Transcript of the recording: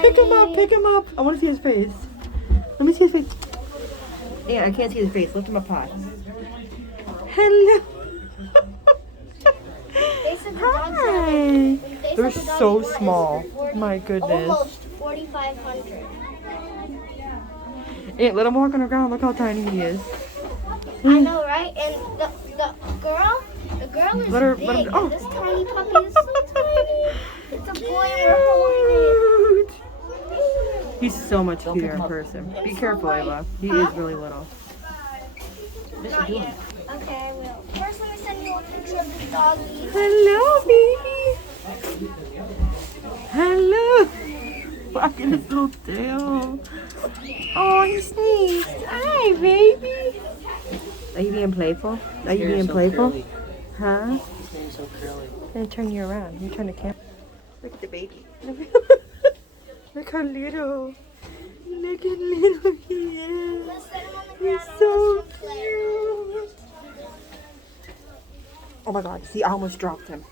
Pick him up, pick him up. I want to see his face. Let me see his face. Yeah, I can't see his face. Lift him up high. Hello. They said the dogs Hi. they They're said the so dog's worth small. is worth My goodness. almost 4,500. Yeah, let him walk on the ground. Look how tiny he is. I know, right? And the girl is Let her- big. let him- oh. And this tiny puppy is so tiny. It's a boy and we're holding it. He's so much cuter in person. Be careful, Ava. He is really little. Not yet. Okay, I will. First, let me send you a picture of the doggy. Hello, baby. Hello. Look at his little tail. Oh, he sneezed. Hi, baby. Are you being playful? Are you being playful? Huh? His name's so curly. Let me turn you around. You turn the camera. Look at the baby. Look how little. Look how little he is. Let's set him on the He's ground. so cute. Oh my god, see, I almost dropped him.